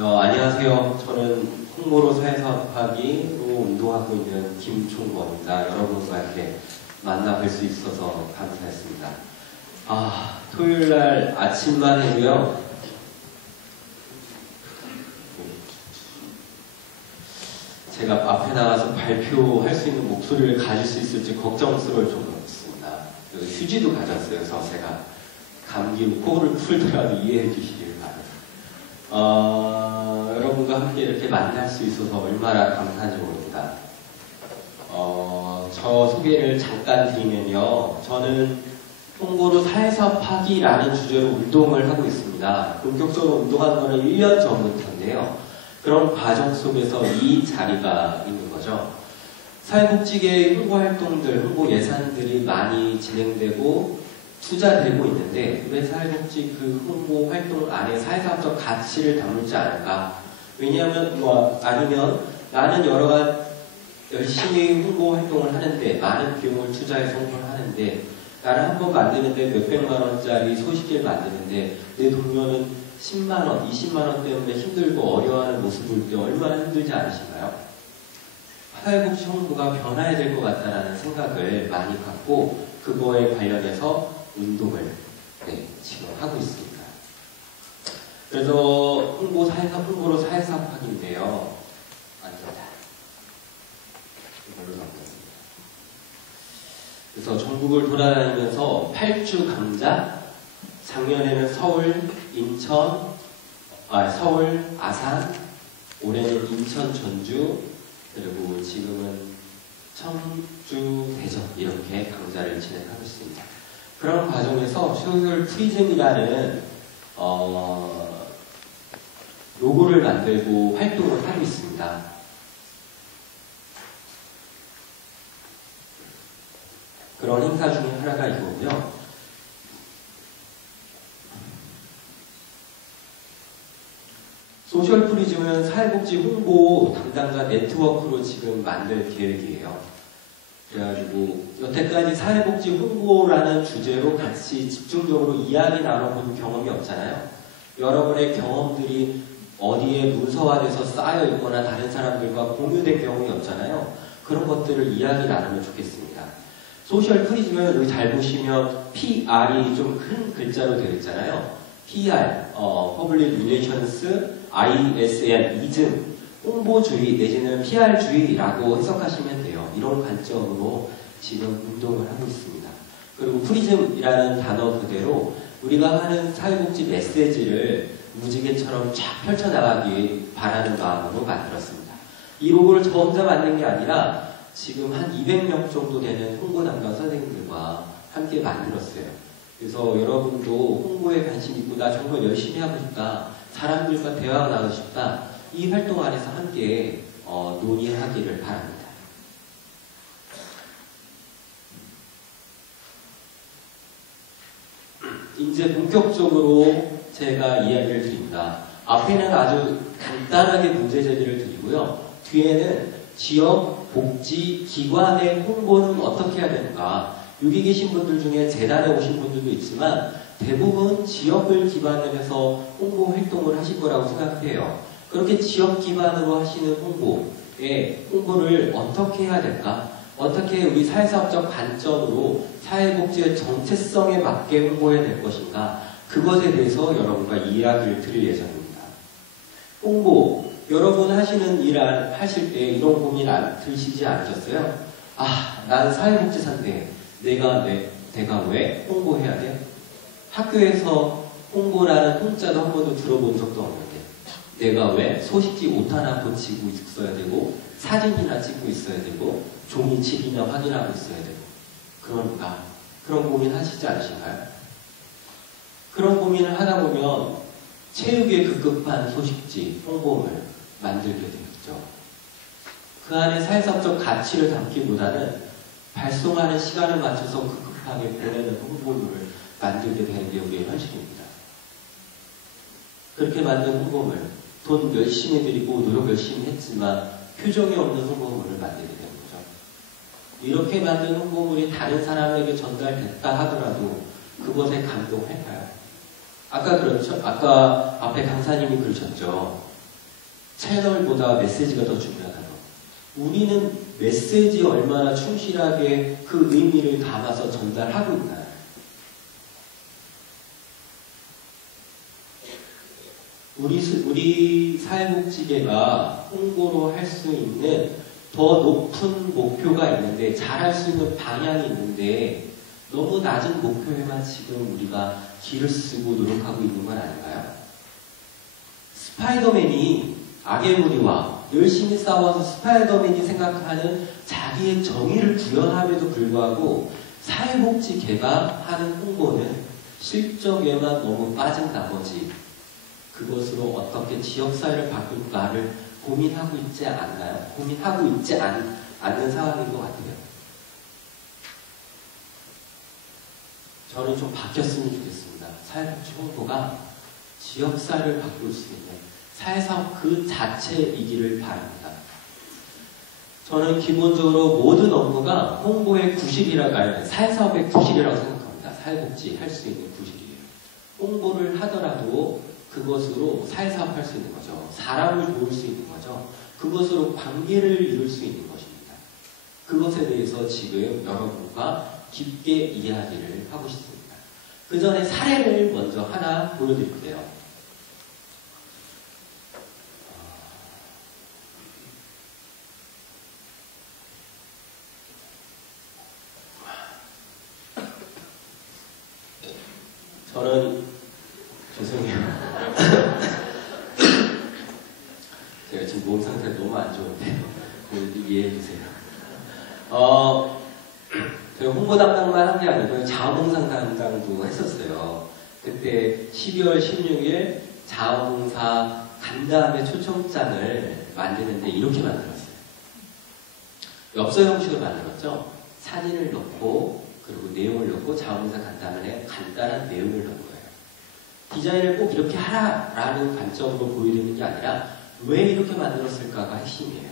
안녕하세요. 저는 홍보로 사회사업하기로 운동하고 있는 김총권입니다. 여러분과 이렇게 만나 뵐 수 있어서 감사했습니다. 토요일날 아침만 해도요. 제가 앞에 나가서 발표할 수 있는 목소리를 가질 수 있을지 걱정스러울 정도였습니다. 휴지도 가졌어요. 그래서 제가 감기로 코를 풀더라도 이해해 주시길 바랍니다. 여러분과 함께 이렇게 만날 수 있어서 얼마나 감사한지 모릅니다. 저 소개를 잠깐 드리면요. 저는 홍보로 사회사업하기라는 주제로 운동을 하고 있습니다. 본격적으로 운동한 거는 1년 전부터인데요. 그런 과정 속에서 이 자리가 있는 거죠. 사회복지계의 홍보활동들, 홍보 예산들이 많이 진행되고 투자되고 있는데 왜 사회복지 그 홍보 활동 안에 사회사업적 가치를 담을지 않을까? 왜냐하면 아니면 나는 여러가지 열심히 홍보 활동을 하는데 많은 비용을 투자해서 홍보를 하는데 나는 한 번 만드는데 몇백만 원짜리 소식지를 만드는데 내 동료는 10만 원, 20만 원 때문에 힘들고 어려워하는 모습을 볼 때 얼마나 힘들지 않으신가요? 사회복지 홍보가 변화해야 될 것 같다는 생각을 많이 갖고 그거에 관련해서 운동을 지금 하고 있습니다. 그래서 홍보로 사회사업하기인데요. 아닙니다. 이걸로 넘겼습니다. 그래서 전국을 돌아다니면서 8주 강좌, 작년에는 서울, 아산, 올해는 인천, 전주, 그리고 지금은 청주, 대전 이렇게 강좌를 진행하고 있습니다. 그런 과정에서 소셜 프리즘이라는 로고를 만들고 활동을 하고 있습니다. 그런 행사 중에 하나가 이거고요. 소셜 프리즘은 사회복지 홍보 담당자 네트워크로 지금 만들 계획이에요. 그래가지고 여태까지 사회복지 홍보라는 주제로 같이 집중적으로 이야기 나눠본 경험이 없잖아요. 여러분의 경험들이 어디에 문서화돼서 쌓여 있거나 다른 사람들과 공유된 경험이 없잖아요. 그런 것들을 이야기 나누면 좋겠습니다. 소셜 프리즘은 여기 잘 보시면 PR이 좀 큰 글자로 되어 있잖아요. PR, Public Relations, ISM, 이즘, 홍보주의 내지는 PR주의라고 해석하시면 돼요. 이런 관점으로 지금 운동을 하고 있습니다. 그리고 프리즘이라는 단어 그대로 우리가 하는 사회복지 메시지를 무지개처럼 쫙 펼쳐나가기 바라는 마음으로 만들었습니다. 이 로고를 저 혼자 만든 게 아니라 지금 한 200명 정도 되는 홍보 담당 선생님들과 함께 만들었어요. 그래서 여러분도 홍보에 관심 있고 나 정말 열심히 하고 싶다. 사람들과 대화가 나누고 싶다. 이 활동 안에서 함께 논의하기를 바랍니다. 이제 본격적으로 제가 이야기를 드립니다. 앞에는 아주 간단하게 문제 제기를 드리고요. 뒤에는 지역 복지 기관의 홍보는 어떻게 해야 되는가. 여기 계신 분들 중에 재단에 오신 분들도 있지만 대부분 지역을 기반으로 해서 홍보 활동을 하실 거라고 생각해요. 그렇게 지역 기반으로 하시는 홍보를 어떻게 해야 될까? 어떻게 우리 사회사업적 관점으로 사회복지의 정체성에 맞게 홍보해야 될 것인가? 그것에 대해서 여러분과 이야기를 드릴 예정입니다. 홍보, 여러분 하시는 일 하실 때 이런 고민 드시지 않으셨어요? 나는 사회복지사인데 내가 왜 홍보해야 돼? 학교에서 홍보라는 홍자도 한 번도 들어본 적도 없는데 내가 왜 소식지 옷 하나 고치고 있어야 되고 사진이나 찍고 있어야 되고 종이칩이나 확인하고 있어야 되고 그런가? 그런 고민 하시지 않으신가요? 그런 고민을 하다 보면 체육에 급급한 소식지, 홍보를 만들게 되겠죠. 그 안에 사회사업적 가치를 담기보다는 발송하는 시간을 맞춰서 급급하게 보내는 홍보물을 만들게 되는 게 우리의 현실입니다. 그렇게 만든 홍보물, 돈 열심히 들이고 노력 열심히 했지만 표정이 없는 홍보물을 만들게 되는 거죠. 이렇게 만든 홍보물이 다른 사람에게 전달됐다 하더라도 그것에 감동할까요? 아까 그렇죠? 아까 앞에 강사님이 그러셨죠. 채널보다 메시지가 더 중요하다고. 우리는 메시지에 얼마나 충실하게 그 의미를 담아서 전달하고 있나요? 우리 사회복지계가 홍보로 할 수 있는 더 높은 목표가 있는데, 잘할 수 있는 방향이 있는데, 너무 낮은 목표에만 지금 우리가 기를 쓰고 노력하고 있는 건 아닌가요? 스파이더맨이 악의 무리와 열심히 싸워서 스파이더맨이 생각하는 자기의 정의를 구현함에도 불구하고 사회복지계가 하는 홍보는 실적에만 너무 빠진 나머지 그것으로 어떻게 지역사회를 바꿀까를 고민하고 있지 않나요? 고민하고 있지 않는 상황인 것 같아요. 저는 좀 바뀌었으면 좋겠습니다. 사회복지 홍보가 지역사회를 바꿀 수 있는 사회사업 그 자체이기를 바랍니다. 저는 기본적으로 모든 업무가 홍보의 구실이라고, 아니, 사회사업의 구실이라고 생각합니다. 사회복지 할 수 있는 구실이에요. 홍보를 하더라도 그것으로 사회사업 할 수 있는 거죠. 사람을 도울 수 있는 거죠. 그것으로 관계를 이룰 수 있는 것입니다. 그것에 대해서 지금 여러분과 깊게 이야기를 하고 싶습니다. 그 전에 사례를 먼저 하나 보여드릴게요. 저는 죄송해요. 제가 지금 몸 상태가 너무 안 좋은데요. 이해해 주세요. 저희 홍보 담당만 한 게 아니고 자원봉사 담당도 했었어요. 그때 12월 16일 자원봉사 간담회 초청장을 만드는데 이렇게 만들었어요. 엽서 형식으로 만들었죠. 사진을 넣고 그리고 내용을 넣고 자원봉사 간담회에 간단한 내용을 넣은 거예요. 디자인을 꼭 이렇게 하라라는 관점으로 보여드리는 게 아니라 왜 이렇게 만들었을까가 핵심이에요.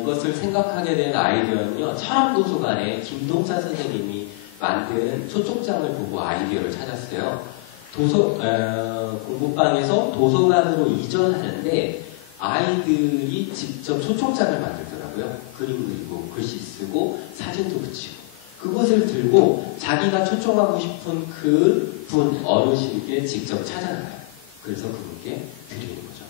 이것을 생각하게 된 아이디어는요, 철암도서관에 김동찬 선생님이 만든 초청장을 보고 아이디어를 찾았어요. 공부방에서 도서관으로 이전하는데 아이들이 직접 초청장을 만들더라고요. 그림 그리고 글씨 쓰고 사진도 붙이고 그것을 들고 자기가 초청하고 싶은 그 분 어르신께 직접 찾아나가요. 그래서 그분께 드리는 거죠.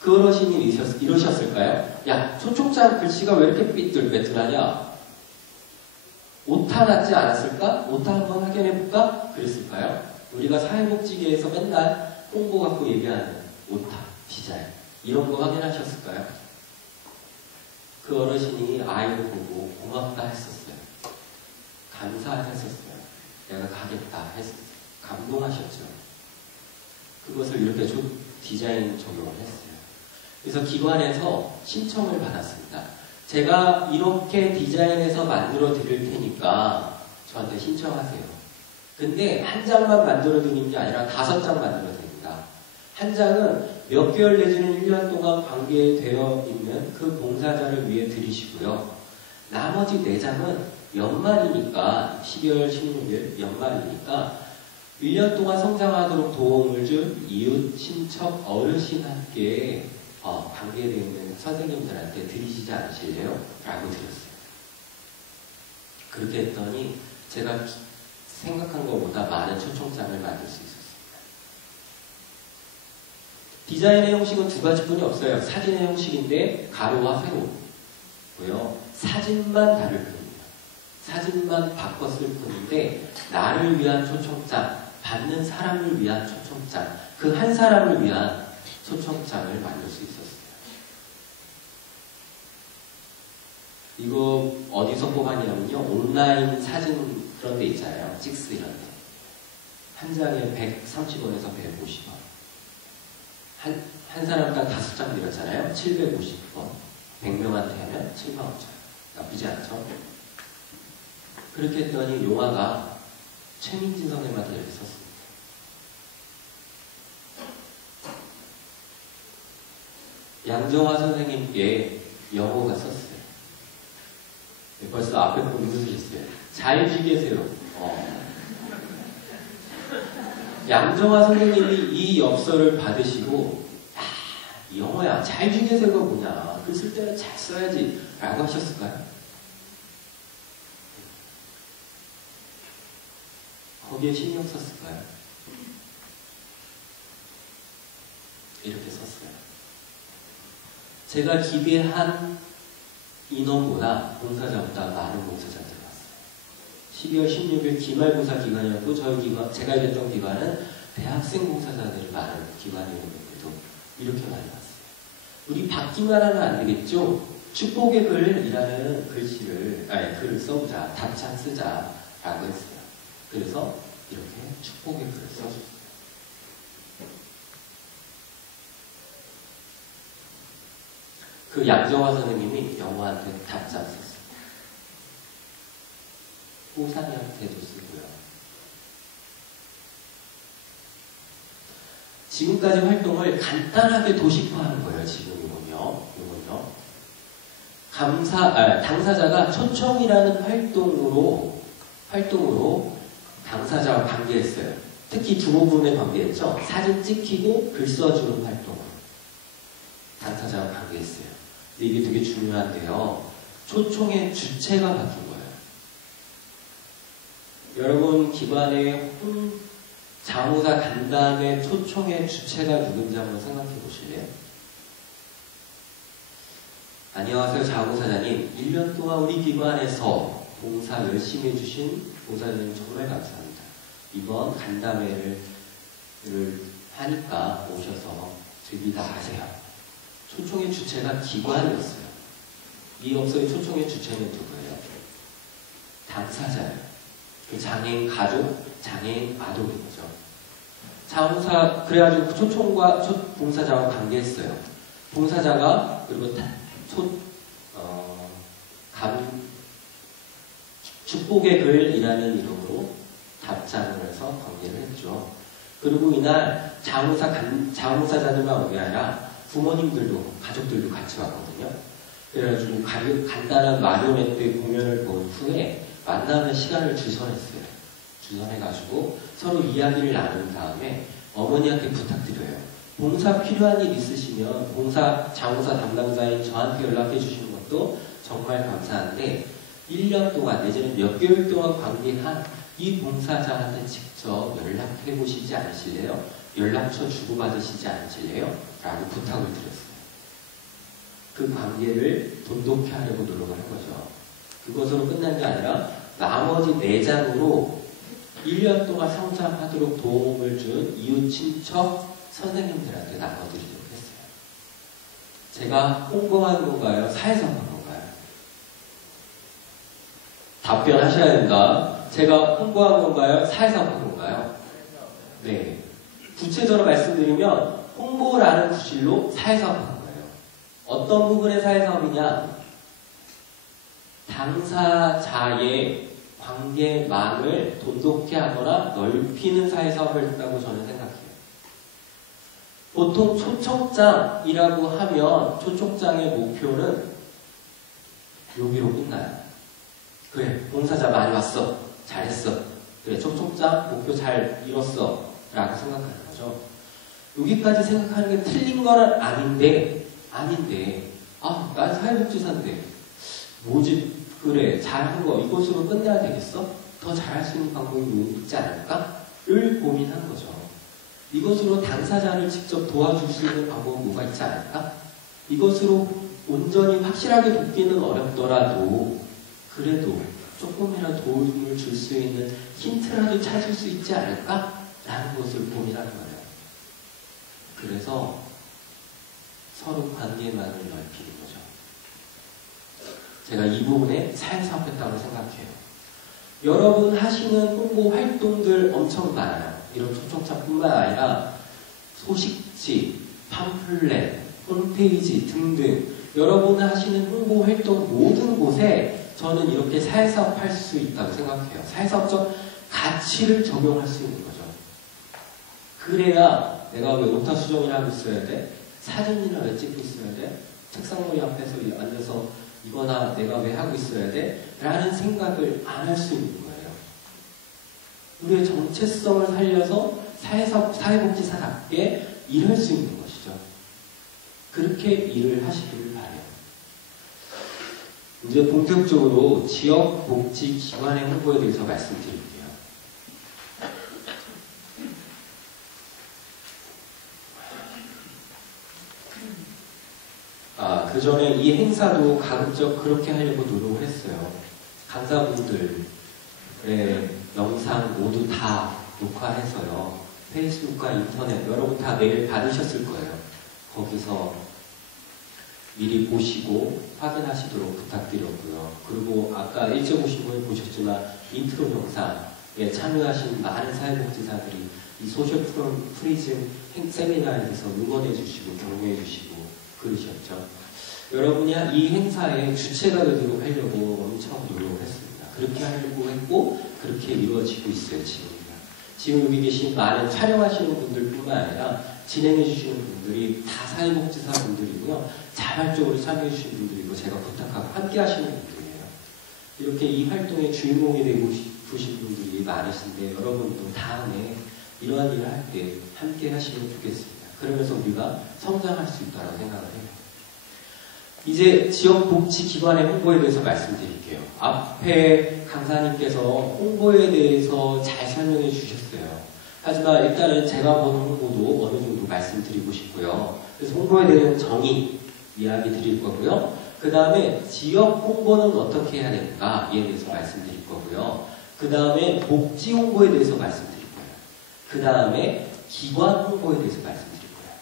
그 어르신이 이러셨을까요? 야, 초청장 글씨가 왜 이렇게 삐뚤빼뚤하냐? 오타 났지 않았을까? 오타 한번 확인해볼까? 그랬을까요? 우리가 사회복지계에서 맨날 홍보 갖고 얘기하는 오타, 디자인 이런 거 확인하셨을까요? 그 어르신이 아이를 보고 고맙다 했었어요. 감사했었어요. 내가 가겠다 했었어요. 감동하셨죠. 그것을 이렇게 디자인 적용을 했어요. 그래서 기관에서 신청을 받았습니다. 제가 이렇게 디자인해서 만들어 드릴 테니까 저한테 신청하세요. 근데 한 장만 만들어 드리는 게 아니라 5장 만들어 드립니다. 한 장은 몇 개월 내지는 1년 동안 관계되어 있는 그 봉사자를 위해 드리시고요. 나머지 4장은 연말이니까 12월 16일 연말이니까 1년 동안 성장하도록 도움을 줄 이웃, 친척, 어르신 함께 관계되어 있는 선생님들한테 드리시지 않으실래요? 라고 드렸어요. 그렇게 했더니 제가 생각한 것보다 많은 초청장을 만들 수 있었습니다. 디자인의 형식은 2가지뿐이 없어요. 사진의 형식인데 가로와 세로고요. 사진만 다를 뿐입니다. 사진만 바꿨을 뿐인데 나를 위한 초청장, 받는 사람을 위한 초청장, 그 한 사람을 위한 초청장을 만들 수 있었어요. 이거 어디서 뽑았냐면요. 온라인 사진 그런 데 있잖아요. 찍스 이런 데. 한 장에 130원에서 150원. 한 사람당 5장 드렸잖아요. 750원. 100명한테 하면 7만원짜리. 나쁘지 않죠? 그렇게 했더니 용화가 최민진 선생님한테 이렇게 썼습니다. 양정화 선생님께 영어가 썼어요. 벌써 앞에 보면 웃으셨어요. 잘 지계세요. 양정화 선생님이 이 엽서를 받으시고 야, 이 영어야 잘 중요한 거 뭐냐, 글 쓸 때는 잘 써야지 라고 하셨을까요? 거기에 신경 썼을까요? 이렇게 썼어요. 제가 기대한 인원보다 봉사자보다 많은 봉사자들이 왔어요. 12월 16일 기말고사 기간이었고 저희 기관, 제가 일했던 기관은 대학생 봉사자들이 많은 기관이었는데도 이렇게 많이 왔어요. 우리 받기만 하면 안 되겠죠? 축복의 글이라는 글을 써보자, 답장 쓰자라고 했어요. 그래서 이렇게 축복의 글을 써줬어요. 그 양정화 선생님이 영호한테 답장 썼어요. 호상이한테도 쓰고요. 지금까지 활동을 간단하게 도식화하는 거예요. 지금 이건요. 당사자가 초청이라는 활동으로 당사자와 관계했어요. 특히 두 부분에 관계했죠. 사진 찍히고 글 써주는 활동으로 당사자와 관계했어요. 근데 이게 되게 중요한데요. 초청의 주체가 바뀐 거예요. 여러분 기관의 자무사 간담회 초청의 주체가 누군지 한번 생각해 보실래요? 안녕하세요, 자무사장님. 1년 동안 우리 기관에서 봉사 열심히 해주신 봉사자님 정말 감사합니다. 이번 간담회를 하니까 오셔서 즐기다 가세요. 초청의 주체가 기관이었어요. 이 엽서의 초청의 주체는 누구예요? 당사자예요. 그 장애인 가족, 장애인 아동인 거죠. 자원사, 그래가지고 그 초청과 봉사자와 관계했어요. 봉사자가, 그리고 축복의 글이라는 이름으로 답장을 해서 관계를 했죠. 그리고 이날 자원사자들만 온 게 아니라 부모님들도, 가족들도 같이 왔거든요. 그래가지고 간단한 마리오네트 공연을 본 후에 만나는 시간을 주선했어요. 주선해가지고 서로 이야기를 나눈 다음에 어머니한테 부탁드려요. 봉사 필요한 일 있으시면 자원사 담당자인 저한테 연락해 주시는 것도 정말 감사한데 1년 동안 내지는 몇 개월 동안 관계한 이 봉사자한테 직접 연락해 보시지 않으실래요? 연락처 주고받으시지 않으실래요? 라고 부탁을 드렸어요. 그 관계를 돈독히 하려고 노력을 한 거죠. 그것으로 끝난 게 아니라 나머지 4장으로 1년 동안 성장하도록 도움을 준 이웃 친척 선생님들한테 나눠드리도록 했어요. 제가 홍보한 건가요? 사회성한 건가요? 답변하셔야 된다. 제가 홍보한 건가요? 사회성한 건가요? 네. 구체적으로 말씀드리면 홍보라는 구실로 사회사업을 한 거예요. 어떤 부분의 사회사업이냐? 당사자의 관계망을 돈독히 하거나 넓히는 사회사업을 했다고 저는 생각해요. 보통 초청장이라고 하면 초청장의 목표는 여기로 끝나요. 그래, 봉사자 많이 왔어. 잘했어. 그래, 초청장 목표 잘 이뤘어. 라고 생각하는 거죠. 여기까지 생각하는 게 틀린 건 아닌데, 난 사회복지사인데, 뭐지, 그래, 잘한 거, 이것으로 끝내야 되겠어? 더 잘할 수 있는 방법이 있지 않을까? 를 고민한 거죠. 이것으로 당사자를 직접 도와줄 수 있는 방법은 뭐가 있지 않을까? 이것으로 온전히 확실하게 돕기는 어렵더라도, 그래도 조금이라도 도움을 줄 수 있는 힌트라도 찾을 수 있지 않을까? 라는 것을 고민하는 거예요. 그래서 서로 관계만을 넓히는 거죠. 제가 이 부분에 사회사업했다고 생각해요. 여러분 하시는 홍보 활동들 엄청 많아요. 이런 초청장뿐만 아니라 소식지, 팜플렛, 홈페이지 등등 여러분 하시는 홍보 활동 모든 곳에 저는 이렇게 사회사업 할 수 있다고 생각해요. 사회사업적 가치를 적용할 수 있는 거죠. 그래야 내가 왜 오타 수정을 하고 있어야 돼? 사진이나 왜 찍고 있어야 돼? 책상머리 앞에서 앉아서 이거나 내가 왜 하고 있어야 돼? 라는 생각을 안 할 수 있는 거예요. 우리의 정체성을 살려서 사회복지사답게 일할 수 있는 것이죠. 그렇게 일을 하시기를 바라요. 이제 본격적으로 지역복지기관의 홍보에 대해서 말씀드릴게요. 그 전에 이 행사도 가급적 그렇게 하려고 노력을 했어요. 강사분들의 영상 모두 다 녹화해서요. 페이스북과 인터넷 여러분 다 메일 받으셨을 거예요. 거기서 미리 보시고 확인하시도록 부탁드렸고요. 그리고 아까 일찍 오신 분 보셨지만 인트로 영상에 참여하신 많은 사회복지사들이 이 소셜 프리즘 세미나에 대해서 응원해 주시고 격려해 주시고 그러셨죠. 여러분이 이 행사의 주체가 되도록 하려고 엄청 노력을 했습니다. 그렇게 하려고 했고 그렇게 이루어지고 있어요. 지금 여기 계신 많은 촬영하시는 분들뿐만 아니라 진행해 주시는 분들이 다 사회복지사 분들이고요. 자발적으로 참여해 주시는 분들이고 제가 부탁하고 함께 하시는 분들이에요. 이렇게 이 활동의 주인공이 되고 싶으신 분들이 많으신데 여러분도 다음에 이러한 일을 할 때 함께 하시면 좋겠습니다. 그러면서 우리가 성장할 수 있다고 생각을 해요. 이제 지역복지기관의 홍보에 대해서 말씀드릴게요. 앞에 강사님께서 홍보에 대해서 잘 설명해 주셨어요. 하지만 일단은 제가 본 홍보도 어느 정도 말씀드리고 싶고요. 그래서 홍보에 대한 정의 이야기 드릴 거고요. 그 다음에 지역 홍보는 어떻게 해야 되는가에 대해서 말씀드릴 거고요. 그 다음에 복지 홍보에 대해서 말씀드릴 거예요. 그 다음에 기관 홍보에 대해서 말씀드릴 거예요.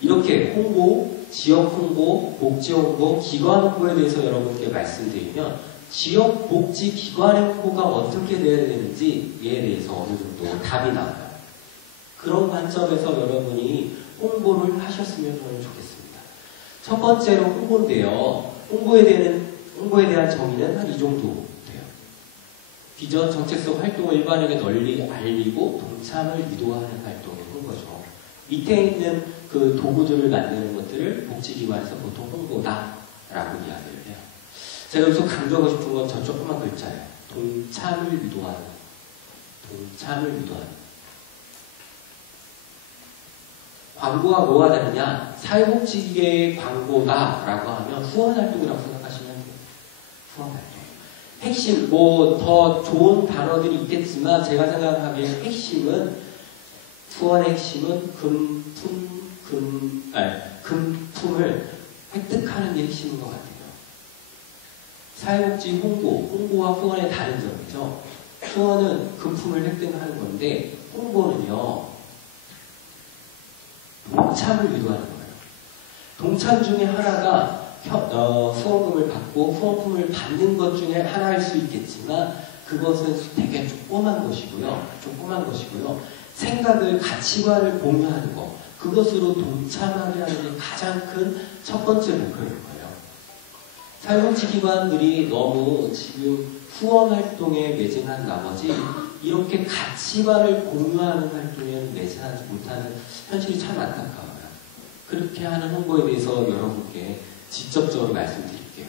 이렇게 홍보, 지역 홍보, 복지 홍보, 기관 홍보에 대해서 여러분께 말씀드리면 지역 복지 기관의 홍보가 어떻게 되어야 되는지에 대해서 어느 정도 답이 나와요. 그런 관점에서 여러분이 홍보를 하셨으면 저는 좋겠습니다. 첫 번째로 홍보인데요. 홍보에 대한 정의는 한 이 정도 돼요. 비전 정책성 활동을 일반에게 널리 알리고 동참을 유도하는 활동이 홍보죠. 밑에 있는 그 도구들을 만드는 것들을 복지기관에서 보통 홍보다라고 이야기를 해요. 제가 여기서 강조하고 싶은 건 저 조그만 글자예요. 동참을 유도하는. 동참을 유도하는. 광고가 뭐가 다르냐? 사회복지계의 광고다라고 하면 후원활동이라고 생각하시면 돼요. 후원활동. 핵심, 더 좋은 단어들이 있겠지만 제가 생각하기에 후원의 핵심은 금품을 획득하는 게 핵심인 것 같아요. 사회복지 홍보와 후원의 다른 점이죠. 후원은 금품을 획득하는 건데 홍보는요. 동참을 유도하는 거예요. 동참 중에 하나가 후원금을 받고 후원금을 받는 것 중에 하나일 수 있겠지만 그것은 되게 조그만 것이고요. 생각을, 가치관을 공유하는 것. 그것으로 동참하려는 게 가장 큰 첫 번째 목표일 거예요. 사회복지기관들이 너무 지금 후원 활동에 매진한 나머지 이렇게 가치관을 공유하는 활동에 매진하지 못하는 현실이 참 안타까워요. 그렇게 하는 홍보에 대해서 여러분께 직접적으로 말씀드릴게요.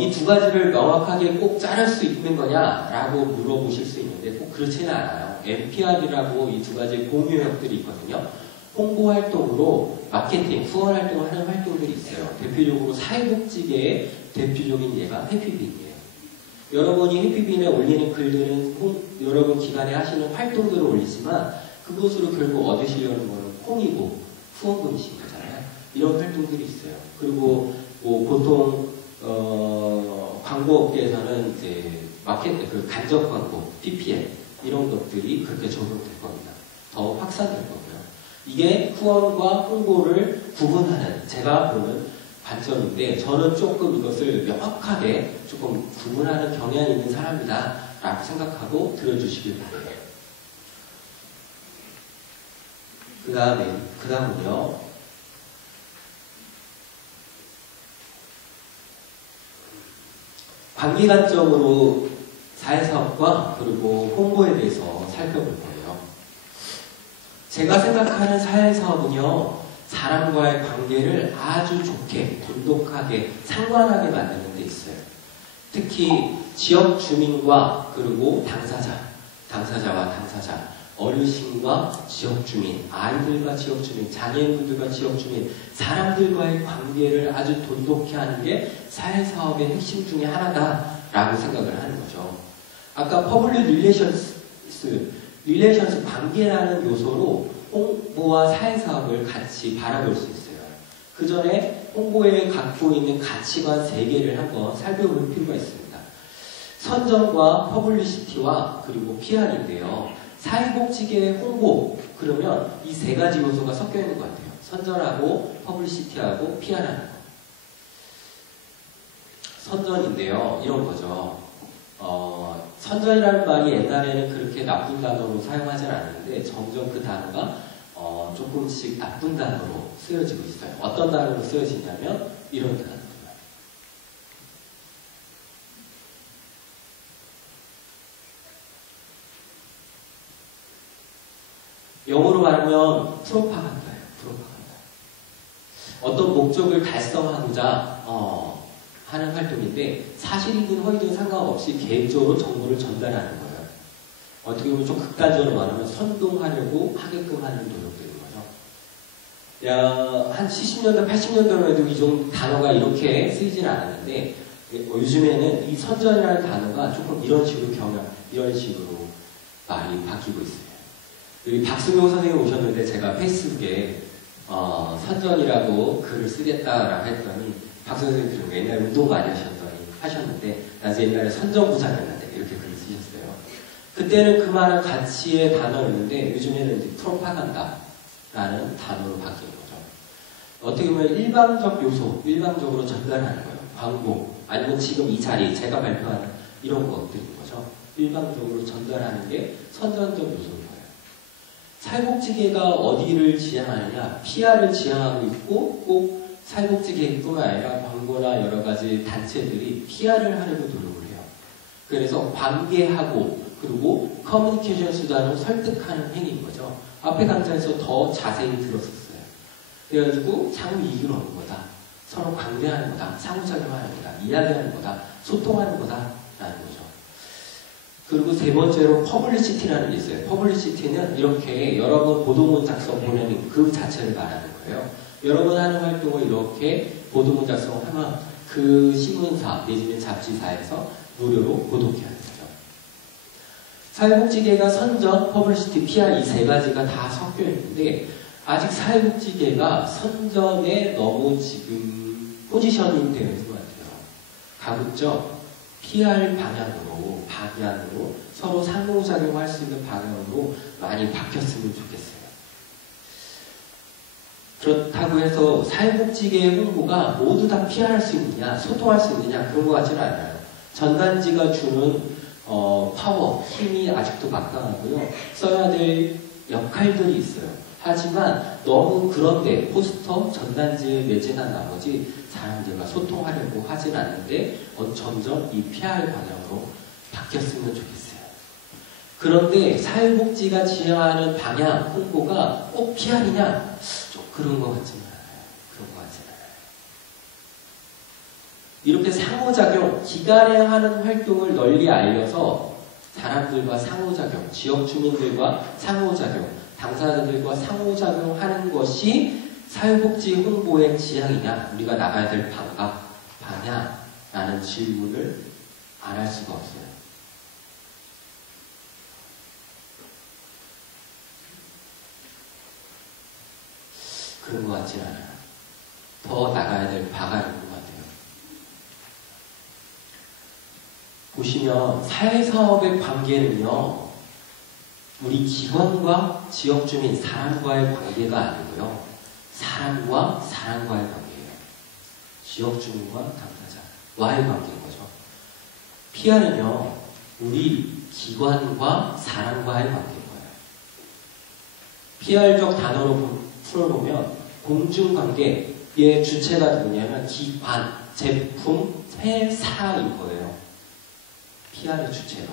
이 두 가지를 명확하게 꼭 자를 수 있는 거냐라고 물어보실 수 있는데 꼭 그렇지는 않아요. NPR이라고 이 두 가지 공유역들이 있거든요. 홍보 활동으로 마케팅, 후원 활동을 하는 활동들이 있어요. 대표적으로 사회복지계의 대표적인 예가 해피빈이에요. 여러분이 해피빈에 올리는 글들은 여러분 기관에 하시는 활동들을 올리지만 그것으로 결국 얻으시려는 거는 콩이고 후원금이신 거잖아요. 이런 활동들이 있어요. 그리고 보통 광고업계에서는 이제 간접 광고, PPL 이런 것들이 그렇게 적용될 겁니다. 더 확산될 거고요. 이게 후원과 홍보를 구분하는 제가 보는 관점인데 저는 조금 이것을 명확하게 조금 구분하는 경향이 있는 사람이다 라고 생각하고 들어주시길 바래요. 그 다음은요. 관계관점으로 사회사업과 그리고 홍보에 대해서 살펴볼 거예요. 제가 생각하는 사회사업은요. 사람과의 관계를 아주 좋게, 돈독하게, 상관하게 만드는 데 있어요. 특히 지역 주민과 그리고 당사자와 당사자 어르신과 지역주민, 아이들과 지역주민, 장애인분들과 지역주민, 사람들과의 관계를 아주 돈독히 하는 게 사회사업의 핵심 중에 하나다라고 생각을 하는 거죠. 아까 퍼블릭 릴레이션스 관계라는 요소로 홍보와 사회사업을 같이 바라볼 수 있어요. 그 전에 홍보에 갖고 있는 가치관 3개를 한번 살펴볼 필요가 있습니다. 선전과 퍼블리시티와 그리고 PR인데요. 사회복지계의 홍보, 그러면 이 3가지 요소가 섞여 있는 것 같아요. 선전하고 퍼블리시티하고 PR하는 거. 선전인데요. 이런 거죠. 선전이라는 말이 옛날에는 그렇게 나쁜 단어로 사용하지 않았는데 점점 그 단어가 조금씩 나쁜 단어로 쓰여지고 있어요. 어떤 단어로 쓰여지냐면 이런 단어입니다. 영어로 말하면 프로파간다예요. 프로파간다. 어떤 목적을 달성하고자 하는 활동인데 사실이든 허위든 상관없이 계획적으로 정보를 전달하는 거예요. 어떻게 보면 좀 극단적으로 말하면 선동하려고 하게끔 하는 노력들인 거죠. 한 70년대, 80년대로 해도 이 정도 단어가 이렇게 쓰이진 않았는데 요즘에는 이 선전이라는 단어가 조금 이런 식으로 이런 식으로 말이 바뀌고 있어요. 여기 박수경 선생님 오셨는데 제가 페이스북에 선전이라고 글을 쓰겠다라고 했더니 박수 선생님 옛날에 운동 많이 하셨는데 나중에 옛날에 선전부장이었는데 이렇게 글을 쓰셨어요. 그때는 그만한 가치의 단어였는데 요즘에는 이제 프로파간다라는 단어로 바뀐 거죠. 어떻게 보면 일방적 요소, 일방적으로 전달하는 거예요. 광고, 아니면 지금 이 자리, 제가 발표하는 이런 것들인 거죠. 일방적으로 전달하는 게 선전적 요소인 거예요. 사회복지계가 어디를 지향하느냐, PR을 지향하고 있고 꼭 사회복지계뿐만 아니라 광고나 여러 가지 단체들이 PR을 하려고 노력을 해요. 그래서 관계하고 그리고 커뮤니케이션 수단으로 설득하는 행위인 거죠. 앞에 강좌에서 더 자세히 들었었어요. 그래가지고 상호 이익을 얻는 거다. 서로 관계하는 거다. 상호작용하는 거다. 이야기하는 거다. 소통하는 거다. 라는 거죠. 그리고 3번째로 퍼블리시티라는 게 있어요. 퍼블리시티는 이렇게 여러 번 보도문 작성 보내는 그 자체를 말하는 거예요. 여러 번 하는 활동을 이렇게 보도문 작성을 하면 그 신문사 내지는 잡지사에서 무료로 보도케 하는 거죠. 사회복지계가 선전, 퍼블리시티, PR 이 3가지가 다 섞여 있는데 아직 사회복지계가 선전에 너무 지금 포지셔닝 되는 것 같아요. 가급적 PR 방향으로 서로 상호작용할 수 있는 방향으로 많이 바뀌었으면 좋겠어요. 그렇다고 해서 사회복지계의 홍보가 모두 다 PR할 수 있느냐, 소통할 수 있느냐 그런 것 같지는 않아요. 전단지가 주는 파워, 힘이 아직도 막강하고요. 써야 될 역할들이 있어요. 하지만 너무 그런데 포스터, 전단지에 매진한 나머지 사람들과 소통하려고 하진 않는데 점점 이 PR 방향으로 바뀌었으면 좋겠어요. 그런데 사회복지가 지향하는 방향, 홍보가 꼭 PR이냐? 좀 그런 것 같지는 않아요. 그런 것 같지는 않아요. 이렇게 상호작용, 기간에 하는 활동을 널리 알려서 사람들과 상호작용, 지역 주민들과 상호작용, 당사자들과 상호작용하는 것이 사회복지 홍보의 지향이냐, 우리가 나가야 될 방향이냐라는 질문을 안 할 수가 없어요. 그런 것 같지 않아요. 더 나가야 될 바가 있는 것 같아요. 보시면 사회사업의 관계는요, 우리 기관과 지역 주민, 사람과의 관계가 아니고요. 사람과 사람과의 관계예요. 지역 주민과 당사자와의 관계인 거죠. PR은요, 우리 기관과 사람과의 관계인 거예요. PR적 단어로 풀어보면 공중관계의 주체가 누구냐면 기관, 제품, 회사인 거예요. PR의 주체가.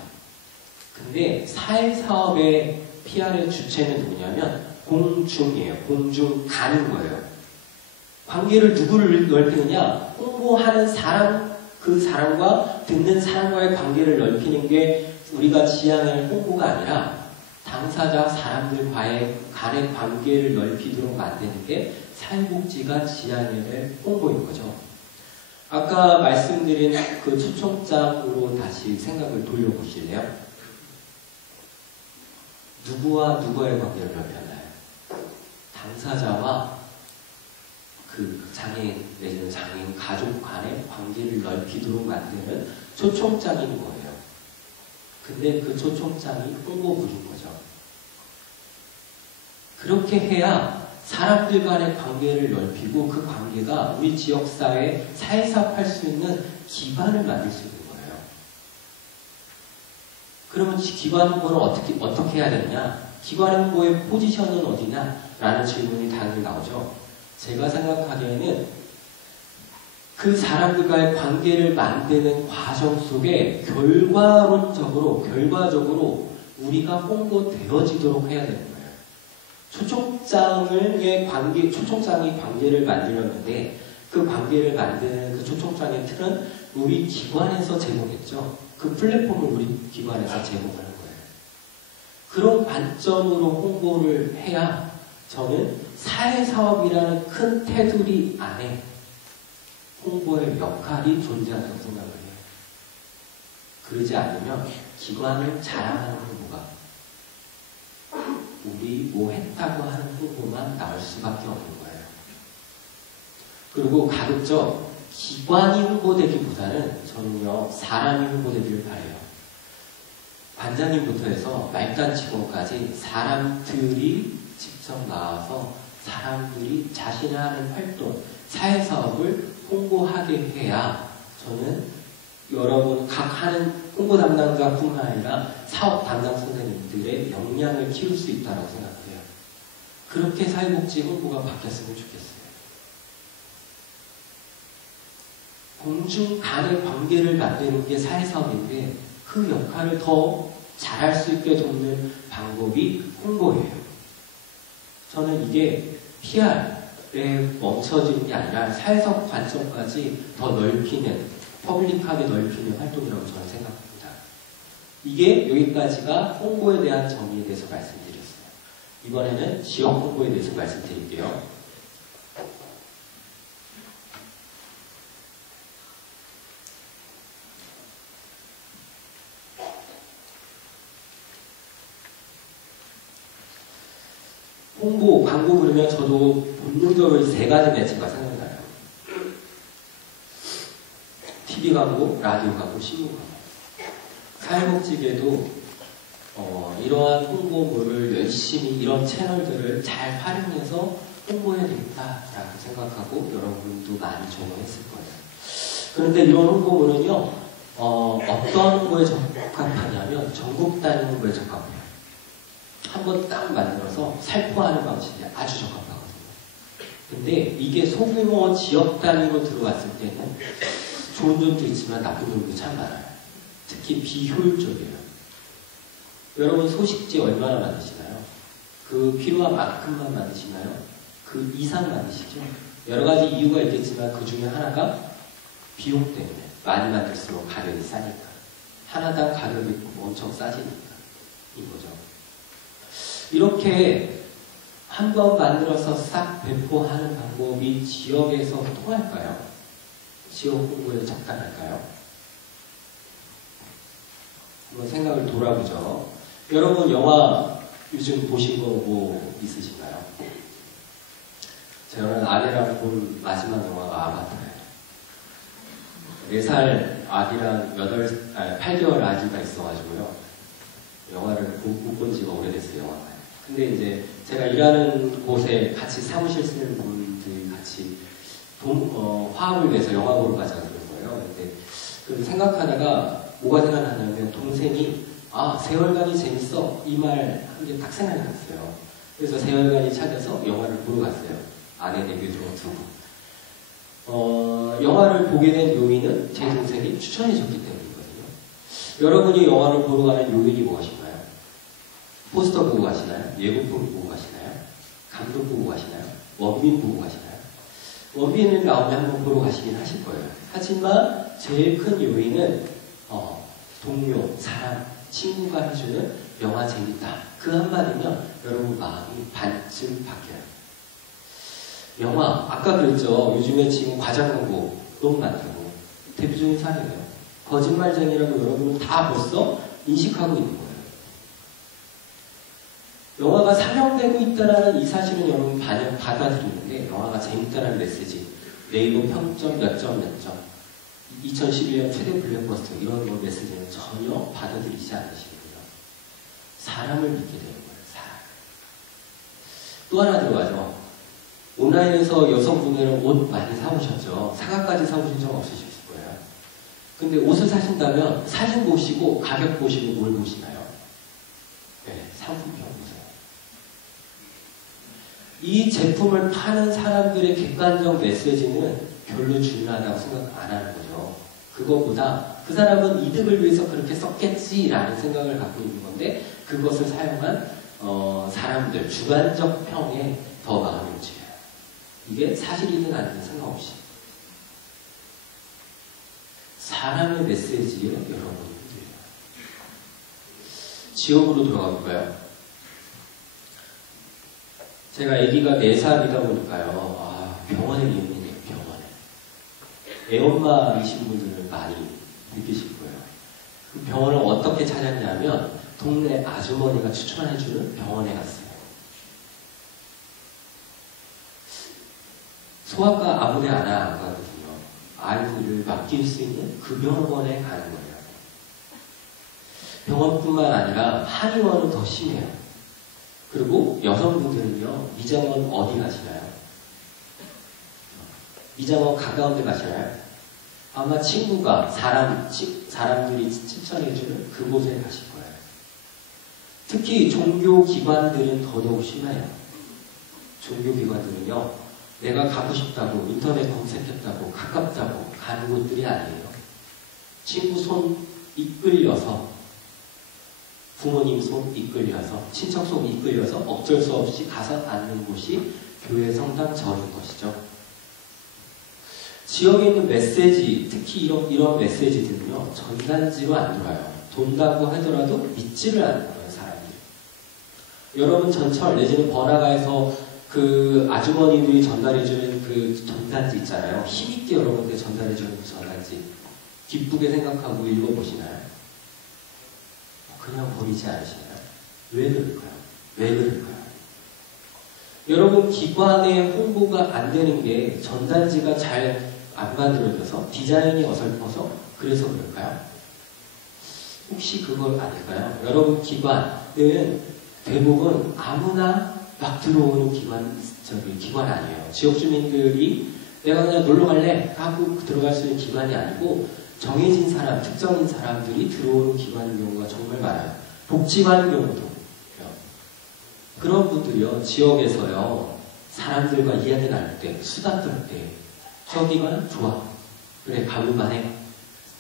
근데 사회사업의 PR의 주체는 누구냐면 공중이에요. 공중가는 거예요. 관계를 누구를 넓히느냐? 홍보하는 사람, 그 사람과 듣는 사람과의 관계를 넓히는 게 우리가 지향할 홍보가 아니라 당사자 사람들과의 간의 관계를 넓히도록 만드는 게 사회복지가 지향해야 될 홍보인 거죠. 아까 말씀드린 그 초청장으로 다시 생각을 돌려보실래요? 누구와 누구의 관계를 넓혔나요? 당사자와 그 장애인 내지는 장애인 가족 간의 관계를 넓히도록 만드는 초청장인 거예요. 근데 그 초청장이 홍보물인 거죠. 그렇게 해야 사람들 간의 관계를 넓히고 그 관계가 우리 지역사회에 사회사업할 수 있는 기반을 만들 수 있는 거예요. 그러면 기관 홍보는 어떻게 해야 되느냐? 기관 홍보의 포지션은 어디냐? 라는 질문이 당연히 나오죠. 제가 생각하기에는 그 사람들과의 관계를 만드는 과정 속에 결과적으로 우리가 홍보되어지도록 해야 되는 거예요. 초청장이 관계를 만들었는데 그 관계를 만드는 그 초청장의 틀은 우리 기관에서 제공했죠. 그 플랫폼을 우리 기관에서 제공하는 거예요. 그런 관점으로 홍보를 해야 저는 사회사업이라는 큰 테두리 안에 홍보의 역할이 존재한다고 생각을 해요. 그러지 않으면 기관을 자랑하는 홍보가 우리 뭐 했다고 하는 홍보만 나올 수밖에 없는 거예요. 그리고 가급적 기관이 홍보되기보다는 저는요 사람이 홍보되기를 바라요. 관장님부터 해서 말단 직원까지 사람들이 직접 나와서 사람들이 자신이 하는 활동, 사회사업을 홍보하게 해야 저는 여러분 각 하는 홍보 담당자뿐만 아니라 사업 담당 선생님들의 역량을 키울 수 있다고 생각해요. 그렇게 사회복지 홍보가 바뀌었으면 좋겠어요. 공중 간의 관계를 만드는 게 사회사업인데 그 역할을 더 잘할 수 있게 돕는 방법이 홍보예요. 저는 이게 PR에 멈춰지는 게 아니라 사회적 관점까지 더 넓히는, 퍼블릭하게 넓히는 활동이라고 저는 생각합니다. 이게 여기까지가 홍보에 대한 정의에 대해서 말씀드렸어요. 이번에는 지역 홍보에 대해서 말씀드릴게요. 홍보, 광고 그러면 저도 본능적으로 세 가지 매체가 생각나요. TV 광고, 라디오 광고, 신문 광고. 사회복지계도 이러한 홍보물을 열심히 이런 채널들을 잘 활용해서 홍보해야 되겠다라고 생각하고 여러분도 많이 적용했을 거예요. 그런데 이런 홍보물은요, 어떤 홍보에 적합하냐면 전국 단위 홍보에 적합해요. 한번 딱 만들어서 살포하는 방식이 아주 적합하거든요. 근데 이게 소규모 지역 단위로 들어왔을 때는 좋은 점도 있지만 나쁜 점도 참 많아요. 특히 비효율적이에요. 여러분 소식지 얼마나 만드시나요? 그 필요한 만큼만 만드시나요? 그 이상 만드시죠? 여러 가지 이유가 있겠지만 그 중에 하나가 비용 때문에 많이 만들수록 가격이 싸니까. 하나당 가격이 엄청 싸지니까 이거죠. 이렇게 한번 만들어서 싹 배포하는 방법이 지역에서 통할까요? 지역 홍보에 적당할까요? 한번 생각을 돌아보죠. 여러분 영화 요즘 보신 거 뭐 있으신가요? 저는 아내랑 본 마지막 영화가 아바타예요. 4살 아기랑 8개월 아기가 있어가지고요. 영화를 못 본 지가 오래됐어요, 영화가. 근데 이제 제가 일하는 곳에 같이 사무실 쓰는 분들이 같이 화합을 위해서 영화 보러 가자고 그런 거예요. 근데 그 생각하다가 뭐가 생각나냐면 동생이 세월간이 재밌어 이 말 한 게 딱 생각이 났어요. 그래서 세월간이 찾아서 영화를 보러 갔어요. 아내 내비두고 두고. 영화를 보게 된 요인은 제 동생이 추천해줬기 때문이거든요. 여러분이 영화를 보러 가는 요인이 무엇인가요? 포스터 보고 가시나요? 예고편 보고 가시나요? 감독 보고 가시나요? 원빈 보고 가시나요? 원빈을 나오면 한번 보러 가시긴 하실 거예요. 하지만 제일 큰 요인은 동료, 사람, 친구가 해주는 영화 재밌다. 그 한마디면 여러분 마음이 반쯤 바뀌어요. 영화, 아까 그랬죠. 요즘에 지금 과장 광고 너무 많다고. 대표적인 사례예요. 거짓말쟁이라고 여러분은 다 벌써 인식하고 있는 거예요. 영화가 상영되고 있다는 이 사실은 여러분 받아들이는데 영화가 재밌다는 메시지, 네이버 평점 몇 점 몇 점, 2011년 최대 블랙버스터 이런 메시지는 전혀 받아들이지 않으시고요. 사람을 믿게 되는 거예요. 사람. 또 하나 들어가죠. 온라인에서 여성분들은 옷 많이 사오셨죠. 사과까지 사오신 적 없으실 거예요. 근데 옷을 사신다면 사진 보시고 가격 보시고 뭘 보시나요? 네, 상품평 보세요. 이 제품을 파는 사람들의 객관적 메시지는 별로 중요하다고 생각 안 하는 거죠. 그거보다 그 사람은 이득을 위해서 그렇게 썼겠지라는 생각을 갖고 있는 건데 그것을 사용한 사람들, 주관적 평에 더 마음이 움직여요. 이게 사실이든 아니든 상관없이. 사람의 메시지에 여러분이 흔들려요. 지역으로 돌아가 볼까요? 제가 아기가 4살이다 보니까요. 병원에 입원해요. 병원에. 애엄마이신 분들은 많이 느끼실 거예요. 그 병원을 어떻게 찾았냐면 동네 아주머니가 추천해주는 병원에 갔어요. 소아과 아무데 안 가거든요. 아이들을 맡길 수 있는 그 병원에 가는 거예요. 병원뿐만 아니라 한의원은 더 심해요. 그리고 여성분들은요, 미장원 어디 가시나요? 미장원 가까운 데 가시나요? 아마 친구가, 사람들이 추천해주는 그곳에 가실 거예요. 특히 종교기관들은 더더욱 심해요. 종교기관들은요, 내가 가고 싶다고, 인터넷 검색했다고, 가깝다고 가는 곳들이 아니에요. 친구 손 이끌려서, 부모님 손 이끌려서, 친척 손 이끌려서 어쩔 수 없이 가서 앉는 곳이 교회 성당 절인 것이죠. 지역에 있는 메시지, 특히 이런 메시지들은요, 전단지로 안 돌아요. 돈다고 하더라도 믿지를 않는 거예요, 사람들이. 여러분 전철 내지는 번화가에서 그 아주머니들이 전달해주는 그 전단지 있잖아요. 힘있게 여러분들 전달해주는 그 전단지. 기쁘게 생각하고 읽어보시나요? 그냥 버리지 않으시나요? 왜 그럴까요? 왜 그럴까요? 여러분 기관의 홍보가 안 되는 게 전단지가 잘 안 만들어져서 디자인이 어설퍼서 그래서 그럴까요? 혹시 그걸 아닐까요? 여러분 기관은 대부분 아무나 막 들어오는 기관 아니에요. 지역 주민들이 내가 그냥 놀러 갈래 하고 들어갈 수 있는 기관이 아니고 정해진 사람, 특정인 사람들이 들어오는 기관인 경우가 정말 많아요. 복지관 경우도. 그런 분들이요, 지역에서요, 사람들과 이야기 나눌 때, 수다 떨 때, 저 기관은 좋아. 그래, 가볼만해.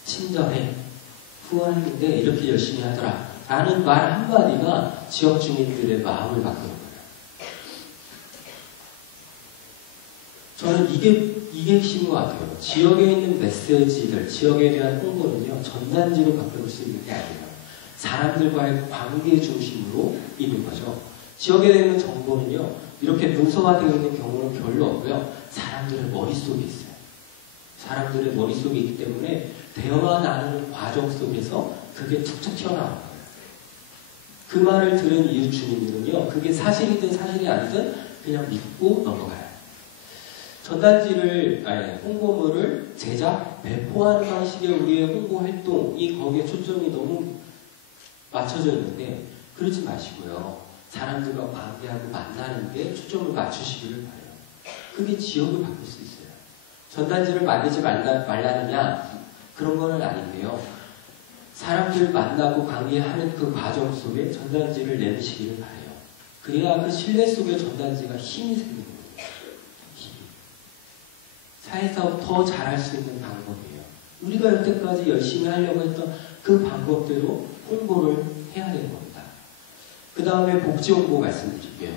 친절해. 후원인데 이렇게 열심히 하더라. 라는 말 한마디가 지역 주민들의 마음을 바꾸는 거예요. 저는 이게 핵심인 것 같아요. 지역에 있는 메시지들, 지역에 대한 홍보는요, 전단지로 바꿀 수 있는 게 아니에요. 사람들과의 관계 중심으로 있는 거죠. 지역에 있는 정보는요, 이렇게 문서화되어 있는 경우는 별로 없고요. 사람들의 머릿속에 있어요. 사람들의 머릿속에 있기 때문에 대화 나누는 과정 속에서 그게 툭툭 튀어나오는 거예요. 그 말을 들은 이웃 주민들은요, 그게 사실이든 사실이 아니든 그냥 믿고 넘어가요. 전단지를, 홍보물을 제작, 배포하는 방식의 우리의 홍보 활동이 거기에 초점이 너무 맞춰져 있는데, 그러지 마시고요. 사람들과 관계하고 만나는 데 초점을 맞추시기를 바라요. 그게 지역을 바꿀 수 있어요. 전단지를 만들지 말라느냐? 그런 거는 아닌데요. 사람들 만나고 관계하는 그 과정 속에 전단지를 내미시기를 바라요. 그래야 그 신뢰 속에 전단지가 힘이 생기는 거예요. 힘이. 사회사업 더 잘할 수 있는 방법이에요. 우리가 여태까지 열심히 하려고 했던 그 방법대로 홍보를 해야 되는 겁니다. 그 다음에 복지 홍보 말씀드릴게요.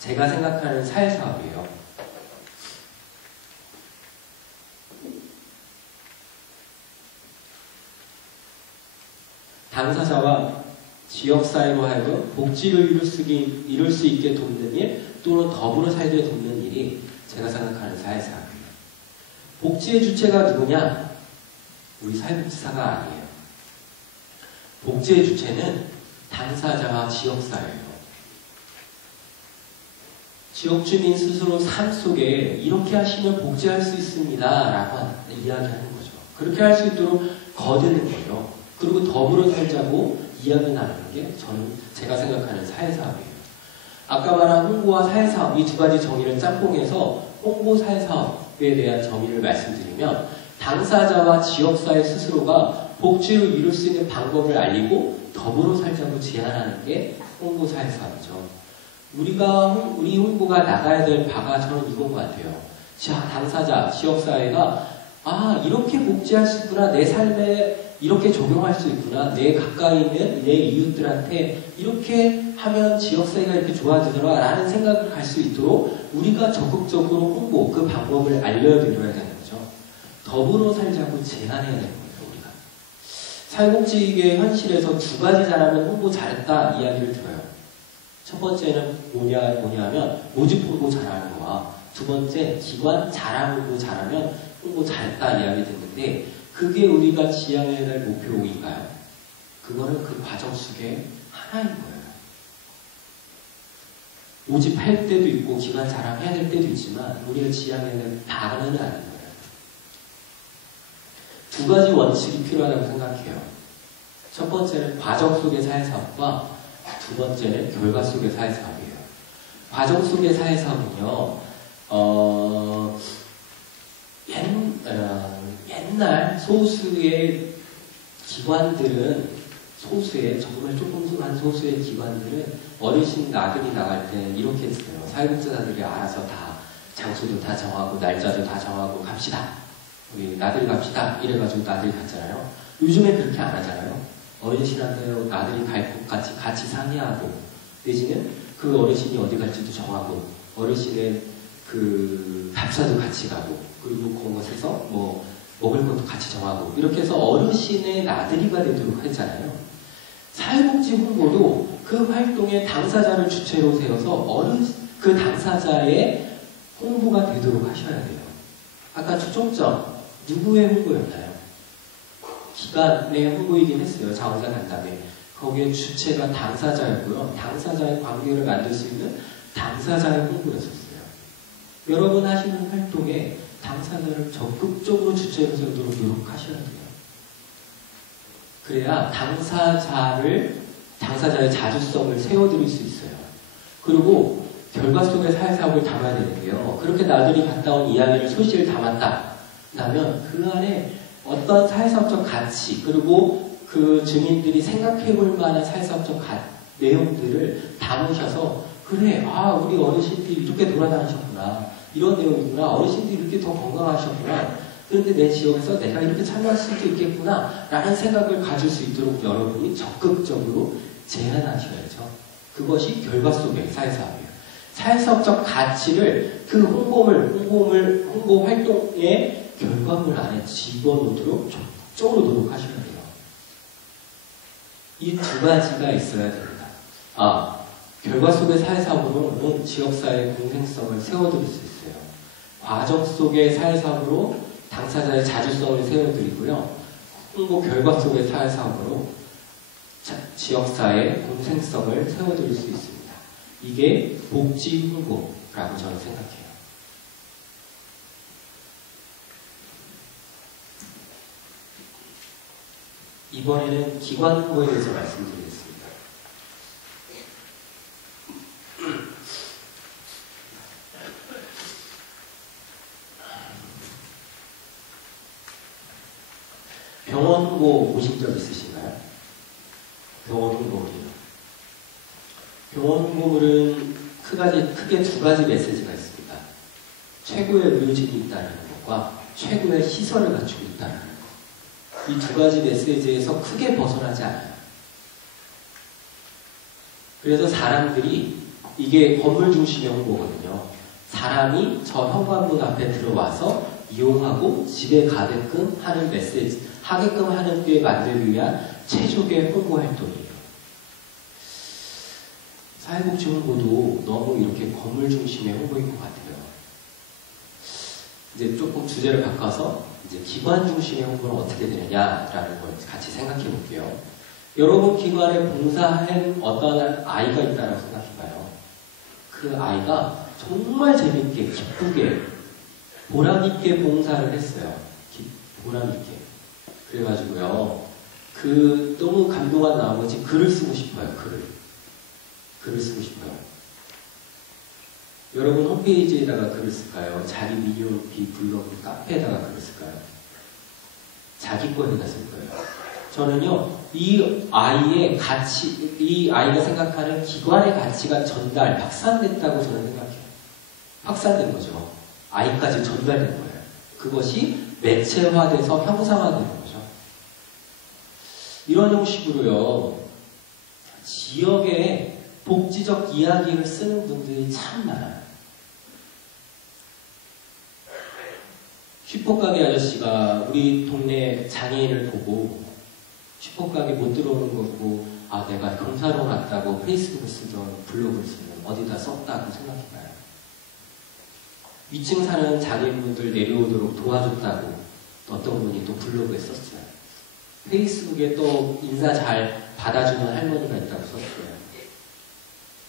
제가 생각하는 사회사업이에요. 당사자와 지역사회로 하여금 복지를 이룰 수 있게 돕는 일, 또는 더불어 살게 돕는 일이 제가 생각하는 사회사업이에요. 복지의 주체가 누구냐? 우리 사회복지사가 아니에요. 복지의 주체는 당사자와 지역사회예요. 지역주민 스스로 삶 속에 이렇게 하시면 복지할 수 있습니다 라고 이야기하는 거죠. 그렇게 할 수 있도록 거드는 거죠. 그리고 더불어 살자고 이야기 나누는 게 제가 생각하는 사회사업이에요. 아까 말한 홍보와 사회사업, 이 두 가지 정의를 짬뽕해서 홍보 사회사업에 대한 정의를 말씀드리면, 당사자와 지역사회 스스로가 복지를 이룰 수 있는 방법을 알리고 더불어 살자고 제안하는 게 홍보 사회사업이죠. 우리 홍보가 나가야 될 바가 저는 이건 것 같아요. 당사자, 지역사회가 이렇게 복지할 수 있구나, 내 삶에 이렇게 적용할 수 있구나, 내 가까이 있는 내 이웃들한테 이렇게 하면 지역사회가 이렇게 좋아지더라 라는 생각을 갈 수 있도록 우리가 적극적으로 홍보, 그 방법을 알려드려야 되는 거죠. 더불어 살자고 제안해야 되는 거예요, 우리가. 사회복지의 현실에서 두 가지 잘하면 홍보 잘했다 이야기를 들어요. 첫 번째는 뭐냐면 모집 홍보 잘하는 거와, 두 번째 기관 자랑 홍보 잘하면 홍보 잘했다 이야기 듣는데, 그게 우리가 지향해야 될 목표인가요? 그거는 그 과정 속에 하나인 거예요. 모집할 때도 있고 기관 자랑해야 될 때도 있지만 우리가 지향해야 될 바는 아닌 거예요. 두 가지 원칙이 필요하다고 생각해요. 첫 번째는 과정 속의 사회사업과 두 번째는 결과 속의 사회사업이에요. 과정 속의 사회사업은요, 옛날 소수의 기관들은, 정말 조금만 소수의 기관들은 어르신 나들이 나갈 때 이렇게 했어요. 사회복지사들이 알아서 다 장소도 다 정하고 날짜도 다 정하고 갑시다. 우리 나들이 갑시다. 이래가지고 나들이 갔잖아요. 요즘에 그렇게 안 하잖아요. 어르신한테 나들이 갈 곳 같이 상의하고, 내지는 그 어르신이 어디 갈지도 정하고, 어르신의 그 답사도 같이 가고, 그리고 그곳에서 뭐 먹을 것도 같이 정하고, 이렇게 해서 어르신의 나들이가 되도록 했잖아요. 사회복지 홍보도 그 활동의 당사자를 주체로 세워서 그 당사자의 홍보가 되도록 하셔야 돼요. 아까 초점점 누구의 홍보였나요? 기관의 홍보이긴 했어요. 자원사 간담회. 거기에 주체가 당사자였고요. 당사자의 관계를 만들 수 있는 당사자의 홍보였었어요. 여러분 하시는 활동에 당사자를 적극적으로 주체로 세우도록 노력하셔야 돼요. 그래야 당사자의 자주성을 세워드릴 수 있어요. 그리고 결과 속의 사회사업을 담아야 되는데요. 그렇게 나들이 갔다 온 이야기를 소식을 담았다 라면 그 안에 어떤 사회사업적 가치, 그리고 그 증인들이 생각해볼 만한 사회사업적 내용들을 담으셔서, 그래, 우리 어르신들이 이렇게 돌아다니셨구나, 이런 내용이구나, 어르신들이 이렇게 더 건강하셨구나, 그런데 내 지역에서 내가 이렇게 참여할 수도 있겠구나 라는 생각을 가질 수 있도록 여러분이 적극적으로 제안하셔야죠. 그것이 결과 속의 사회사업이에요. 사회사업적 가치를 그 홍보 활동의 결과물 안에 집어넣도록 적극적으로 노력하셔야 돼요. 이 두 가지가 있어야 됩니다. 결과 속의 사회사업으로는 지역사회의 공생성을 세워드릴 수 있어요. 과정 속의 사회사업으로 당사자의 자주성을 세워드리고요. 홍보 결과 속의 사회사업으로 지역사회의 공생성을 세워드릴 수 있습니다. 이게 복지 홍보라고 저는 생각해요. 이번에는 기관 홍보에 대해서 말씀드리겠습니다. 병원 홍보 보신 적 있으신가요? 병원 홍보물이요. 병원 홍보물은 크게 두 가지 메시지가 있습니다. 최고의 의료진이 있다는 것과 최고의 시설을 갖추고 있다는 것. 이 두 가지 메시지에서 크게 벗어나지 않아요. 그래서 사람들이, 이게 건물 중심의 홍보거든요. 사람이 저 현관문 앞에 들어와서 이용하고 집에 가게끔 하는 데 만들기 위한 최적의 홍보 활동이에요. 사회복지 홍보도 너무 이렇게 건물 중심의 홍보인 것 같아요. 이제 조금 주제를 바꿔서 이제 기관 중심의 홍보는 어떻게 되느냐라는 걸 같이 생각해 볼게요. 여러분 기관에 봉사한 어떤 아이가 있다고 생각해봐요. 그 아이가 정말 재밌게, 기쁘게, 보람있게 봉사를 했어요. 보람있게. 그래가지고요. 너무 감동한 나머지 글을 쓰고 싶어요. 글을 쓰고 싶어요. 여러분 홈페이지에다가 글을 쓸까요? 자기 미니홈피, 블로그, 카페에다가 글을 쓸까요? 자기 거에다 쓸 거예요. 저는요, 이 아이가 생각하는 기관의 가치가 확산됐다고 저는 생각해요. 확산된 거죠. 아이까지 전달된 거예요. 그것이 매체화돼서 형상화되는 거죠. 이런 형식으로요, 지역의 복지적 이야기를 쓰는 분들이 참 많아요. 슈퍼가게 아저씨가 우리 동네 장애인을 보고 슈퍼가게 못 들어오는 거 보고 내가 경사로 갔다고 페이스북을 쓰던 블로그를 쓰던 어디다 썼다고 생각해봐요. 위층 사는 장애인분들 내려오도록 도와줬다고 어떤 분이 또 블로그에 썼어요. 페이스북에 또 인사 잘 받아주는 할머니가 있다고 썼어요.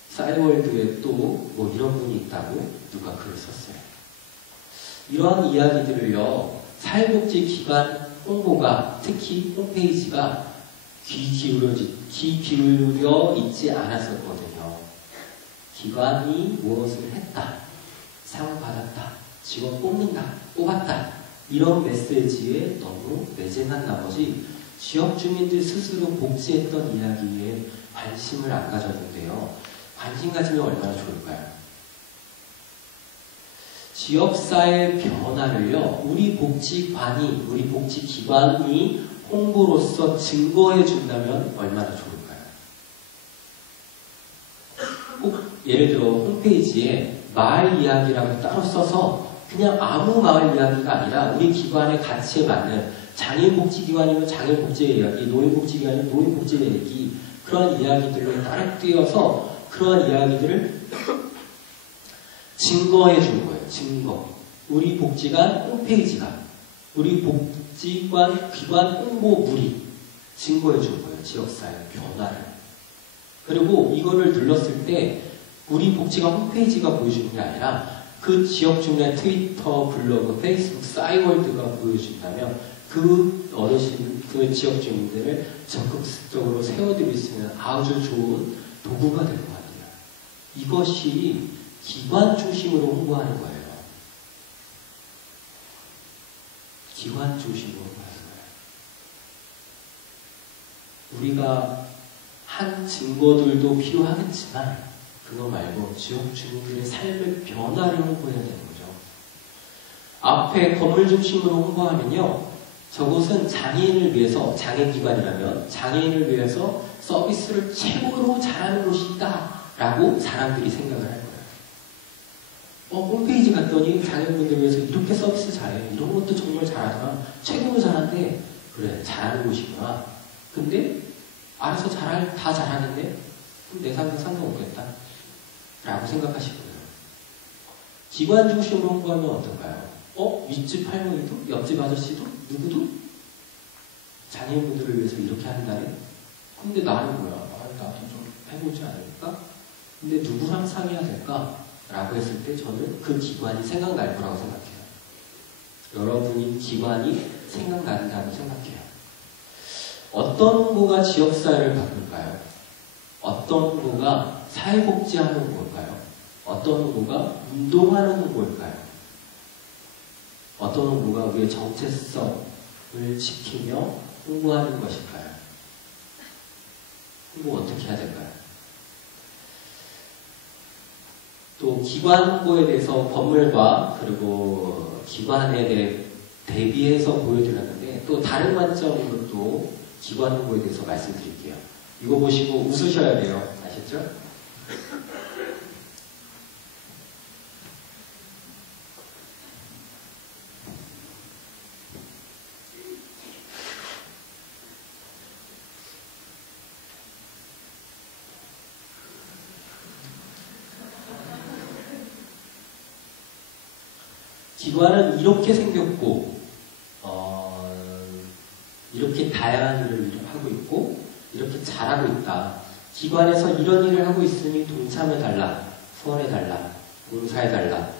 싸이월드에 또 뭐 이런 분이 있다고 누가 글을 썼어요. 이런 이야기들을요, 사회복지 기관 홍보가, 특히 홈페이지가 귀 기울여 있지 않았었거든요. 기관이 무엇을 했다, 상 받았다, 직원 뽑았다, 이런 메시지에 너무 매진한 나머지 지역 주민들 스스로 복지했던 이야기에 관심을 안 가졌는데요. 관심 가지면 얼마나 좋을까요? 지역사회 변화를요, 우리 복지기관이 홍보로서 증거해 준다면 얼마나 좋을까요? 꼭 예를 들어 홈페이지에 마을 이야기라고 따로 써서 그냥 아무 마을 이야기가 아니라 우리 기관의 가치에 맞는 장애인복지기관이면 장애인복지의 이야기, 노인복지기관이면 노인복지의 이야기, 그런 이야기들을 따로 띄어서 그런 이야기들을 증거해 주는 거예요. 증거. 우리 복지관 홈페이지가, 우리 복지관 기관 홍보물이 증거해 주는 거예요. 지역사회 변화를. 그리고 이거를 눌렀을 때 우리 복지관 홈페이지가 보여주는 게 아니라 그 지역 중에 트위터, 블로그, 페이스북, 싸이월드가 보여준다면 그 지역 주민들을 적극적으로 세워드릴 수 있는 아주 좋은 도구가 될 것 같아요. 이것이 기관 중심으로 홍보하는 거예요. 기관 중심으로 홍보하는 거예요. 우리가 한 증거들도 필요하겠지만 그거 말고 지역 주민들의 삶의 변화를 홍보해야 되는 거죠. 앞에 건물 중심으로 홍보하면요, 저곳은 장애인을 위해서, 장애기관이라면 장애인을 위해서 서비스를 최고로 잘하는 곳이다 라고 사람들이 생각을 할 거예요. 홈페이지 갔더니 장애인분들 위해서 이렇게 서비스 잘해, 이런 것도 정말 잘하더라, 최고로 잘한대. 그래, 잘하는 곳이구나. 근데 알아서 다 잘하는데 그럼 내 삶은 상관없겠다 라고 생각하실 거예요. 기관 중심으로 홍보하면 어떨까요? 윗집 할머니도, 옆집 아저씨도, 누구도 장애인분들을 위해서 이렇게 한다네? 근데 나는 뭐야? 나도 좀 해보지 않을까? 근데 누구랑 상의해야 될까? 라고 했을 때 저는 그 기관이 생각날 거라고 생각해요. 여러분이 기관이 생각난다고 생각해요. 어떤 홍보가 지역사회를 바꿀까요? 어떤 홍보가 사회복지하는 홍보일까요? 어떤 홍보가 운동하는 홍보일까요? 어떤 홍보가 우리의 정체성을 지키며 홍보하는 것일까요? 홍보 어떻게 해야 될까요? 또 기관 홍보에 대해서 건물과 그리고 기관에 대해 대비해서 보여드렸는데 또 다른 관점으로 또 기관 홍보에 대해서 말씀드릴게요. 이거 보시고 웃으셔야 돼요. 아셨죠? 기관은 이렇게 생겼고 이렇게 다양한 일을 하고 있고 이렇게 잘하고 있다. 기관에서 이런 일을 하고 있으니 동참해달라, 후원해달라, 봉사해달라.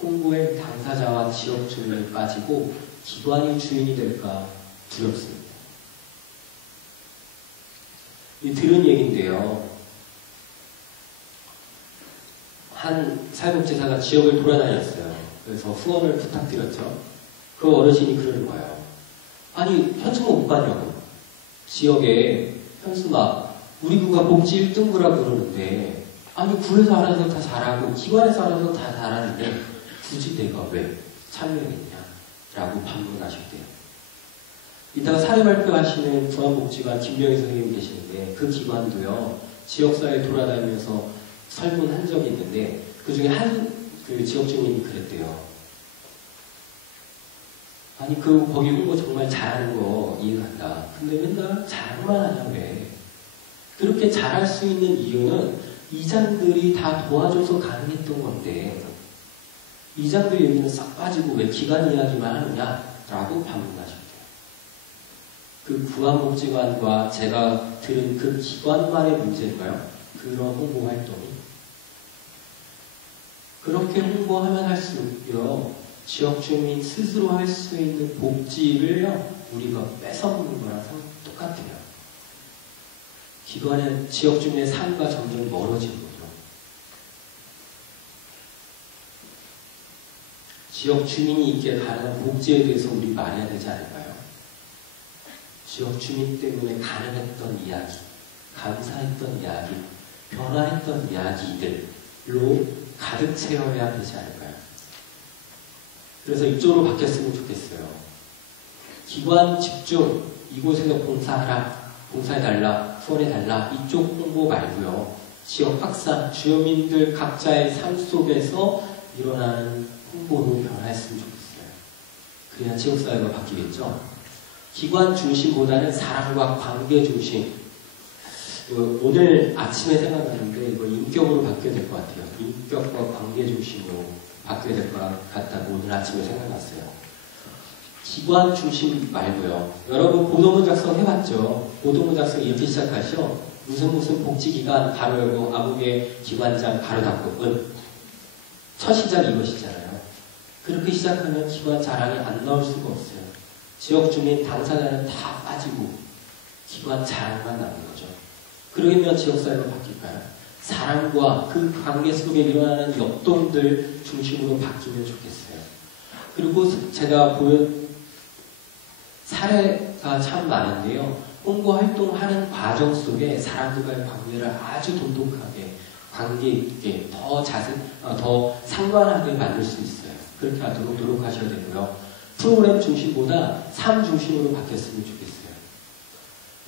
홍보의 당사자와 지역 주민이 빠지고 기관이 주인이 될까 두렵습니다. 들은 얘기인데요. 한 사회복지사가 지역을 돌아다녔어요. 그래서 후원을 부탁드렸죠. 그 어르신이 그러는 거예요. 아니, 현수막 못 봤냐고. 지역에 현수막, 우리 구가 복지 1등구라고 그러는데, 아니, 구에서 알아서 다 잘하고, 기관에서 알아서 다 잘하는데, 굳이 내가 왜 참여했냐? 라고 반문하셨대요. 이따가 사회 발표하시는 부안복지관 김명희 선생님이 계시는데, 그 기관도요, 지역사회에 돌아다니면서 설문한 적이 있는데, 그 중에 그 지역 주민이 그랬대요. 아니, 거기 홍보 정말 잘하는 거 이해간다. 근데 맨날 잘만 하냐, 왜? 그렇게 잘할 수 있는 이유는 이장들이 다 도와줘서 가능했던 건데, 이장들 얘기는 싹 빠지고 왜 기관 이야기만 하느냐라고 반문하셨대요. 그 부안복지관과 제가 들은 그 기관만의 문제인가요? 그런 홍보 활동이. 그렇게 홍보하면 할수록요, 지역 주민 스스로 할 수 있는 복지를요, 우리가 뺏어먹는 거랑 똑같아요. 기관의 지역 주민의 삶과 점점 멀어지는 거죠. 지역 주민이 있게 가능한 복지에 대해서 우리 말해야 되지 않을까요? 지역 주민 때문에 가능했던 이야기, 감사했던 이야기, 변화했던 이야기들로 가득 채워야 되지 않을까요? 그래서 이쪽으로 바뀌었으면 좋겠어요. 기관 집중, 이곳에서 봉사하라, 봉사해달라, 후원해달라, 이쪽 홍보 말고요. 지역 확산, 주민들 각자의 삶 속에서 일어나는 홍보로 변화했으면 좋겠어요. 그래야 지역사회가 바뀌겠죠. 기관 중심보다는 사랑과 관계 중심. 오늘 아침에 생각나는데 이거 인격으로 바뀌어야 될 것 같아요. 인격과 관계 중심으로 바뀌어야 될 것 같다고 오늘 아침에 생각났어요. 기관 중심 말고요. 여러분 보도문 작성 해봤죠? 보도문 작성 이렇게 시작하시죠? 무슨 복지기관 바로 열고 아무개 기관장 바로 닫고 첫 시작 이것이잖아요. 그렇게 시작하면 기관 자랑이 안 나올 수가 없어요. 지역 주민 당사자는 다 빠지고 기관 자랑만 남는 거죠. 그러면 지역사회가 바뀔까요? 사람과 그 관계 속에 일어나는 역동들 중심으로 바뀌면 좋겠어요. 그리고 제가 보여 사례가 참 많은데요. 홍보 활동하는 과정 속에 사람들과의 관계를 아주 돈독하게, 관계 있게, 더 상관하게 만들 수 있어요. 그렇게 하도록 노력하셔야 되고요. 프로그램 중심보다 삶 중심으로 바뀌었으면 좋겠어요.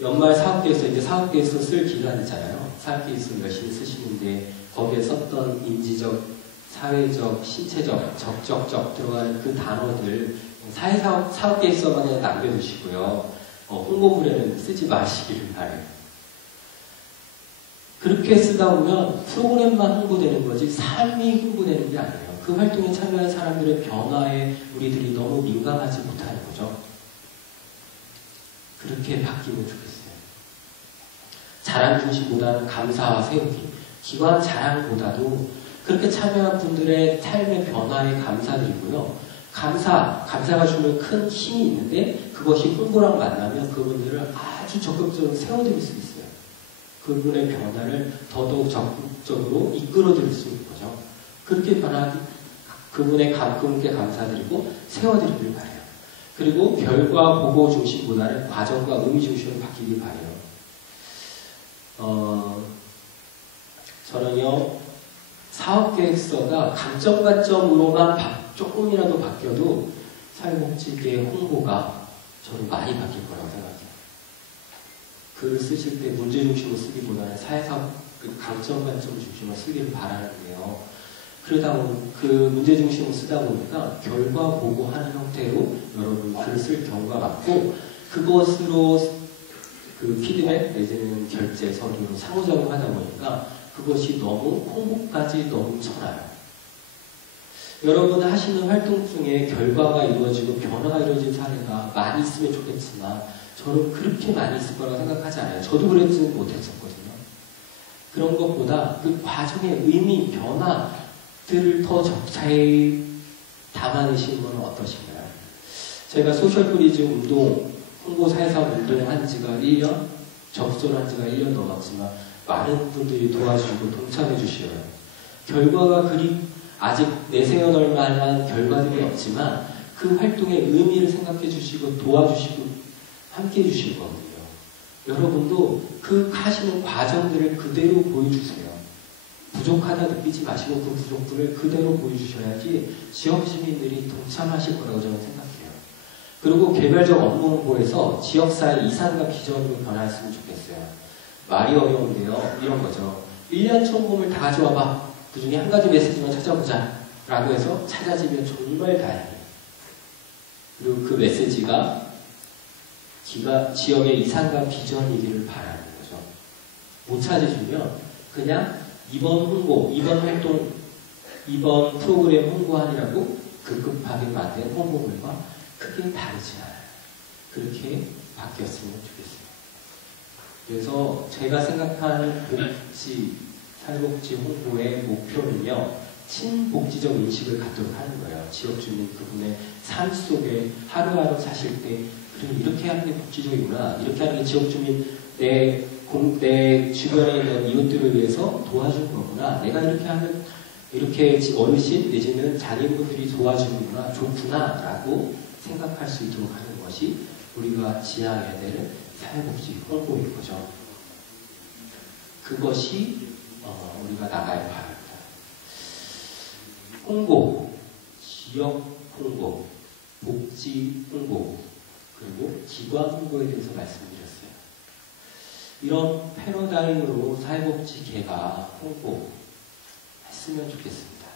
연말 사업계획서, 이제 사업계획서 쓸 기간이잖아요. 사업계획서 열심히 쓰시는데 거기에 썼던 인지적, 사회적, 신체적, 적적적 들어가는 그 단어들 사업계획서만에 남겨두시고요. 홍보물에는 쓰지 마시기를 바래요. 그렇게 쓰다 보면 프로그램만 홍보되는 거지 삶이 홍보되는 게 아니에요. 그 활동에 참여한 사람들의 변화에 우리들이 너무 민감하지 못하는 거죠. 그렇게 바뀌면 좋겠어요. 자랑 중심보다는 감사와 세우기. 기관 자랑보다도 그렇게 참여한 분들의 삶의 변화에 감사드리고요. 감사가 주는 큰 힘이 있는데 그것이 홍보랑 만나면 그분들을 아주 적극적으로 세워드릴 수 있어요. 그분의 변화를 더더욱 적극적으로 이끌어드릴 수 있는 거죠. 그렇게 그분께 감사드리고 세워드리길 바래요. 그리고 결과 보고 중심보다는 과정과 의미 중심으로 바뀌길 바래요. 저는요, 사업계획서가 관점으로만 조금이라도 바뀌어도 사회복지계의 홍보가 저는 많이 바뀔 거라고 생각해요. 글을 쓰실 때 문제 중심으로 쓰기보다는 사회사업 관점 중심으로 쓰기를 바라는데요. 그러다 보면 그 문제 중심으로 쓰다 보니까 결과 보고하는 형태로 여러분 글을 쓸 경우가 많고 그것으로 그 피드백 내지는 결제 서류로 상호작용하다 보니까 그것이 너무 홍보까지 너무 전화요. 여러분 하시는 활동 중에 결과가 이루어지고 변화가 이루어진 사례가 많이 있으면 좋겠지만 저는 그렇게 많이 있을 거라고 생각하지 않아요. 저도 그랬지는 못했었거든요. 그런 것보다 그 과정의 의미, 변화들을 더 적차에 담아내시는 건 어떠신가요? 제가 소셜프리즘 운동, 홍보사회사 운동한 지가 1년, 접선한 지가 1년 넘었지만 많은 분들이 도와주시고 동참해 주시어요. 결과가 아직 내세워놓을 만한 결과들이 없지만 그 활동의 의미를 생각해 주시고 도와주시고 함께 해 주실 거거든요. 여러분도 그 하시는 과정들을 그대로 보여주세요. 부족하다 느끼지 마시고 그 부족들을 그대로 보여주셔야지 지역 시민들이 동참하실 거라고 저는 생각해요. 그리고 개별적 업무 홍보에서 지역사회 이상과 비전으로 변화했으면 좋겠어요. 말이 어려운데요. 이런 거죠. 1년 총봄을 다 가져와봐. 그 중에 한 가지 메시지만 찾아보자. 라고 해서 찾아지면 정말 다행이에요. 그리고 그 메시지가 지역의 이상과 비전이기를 바라는 거죠. 못 찾으시면 그냥 이번 홍보, 이번 활동, 이번 프로그램 홍보하느라고 급급하게 만든 홍보물과 크게 다르지 않아요. 그렇게 바뀌었으면 좋겠어요. 그래서 제가 생각하는 사회복지 홍보의 목표는요, 친복지적 인식을 갖도록 하는 거예요. 지역 주민 그분의 삶 속에 하루하루 사실 때, 그래, 이렇게 하는 게 복지적이구나. 이렇게 하는 게 지역 주민, 내 주변에 있는 이웃들을 위해서 도와주는 거구나. 내가 이렇게 하면, 이렇게 어르신 내지는 자녀분들이 도와주는구나. 좋구나. 라고 생각할 수 있도록 하는 것이 우리가 지향해야 될 사회복지 홍보인 거죠. 그것이 우리가 나가야 바랍니다. 홍보, 지역 홍보, 복지 홍보, 그리고 기관 홍보에 대해서 말씀드렸어요. 이런 패러다임으로 사회복지계가 홍보했으면 좋겠습니다.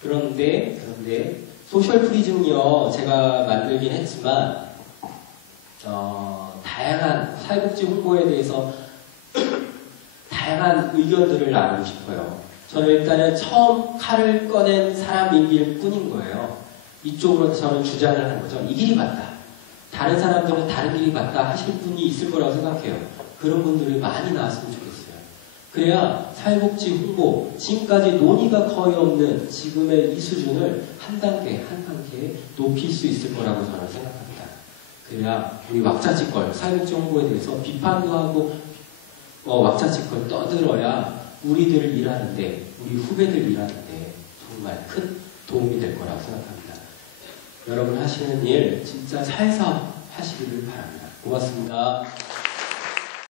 그런데 소셜프리즘이요, 제가 만들긴 했지만 다양한 사회복지 홍보에 대해서 다양한 의견들을 나누고 싶어요. 저는 일단은 처음 칼을 꺼낸 사람이길 뿐인 거예요. 이쪽으로 저는 주장을 하는 거죠. 이 길이 맞다. 다른 사람들은 다른 길이 맞다 하실 분이 있을 거라고 생각해요. 그런 분들이 많이 나왔으면 좋겠어요. 그래야 사회복지 홍보, 지금까지 논의가 거의 없는 지금의 이 수준을 한 단계 높일 수 있을 거라고 저는 생각합니다. 그래야 우리 왁자지껄, 사회복지 홍보에 대해서 비판도 하고 왁자지껄 떠들어야 우리들 일하는데, 우리 후배들 일하는데 정말 큰 도움이 될 거라고 생각합니다. 여러분 하시는 일 진짜 사회사업 하시기를 바랍니다. 고맙습니다.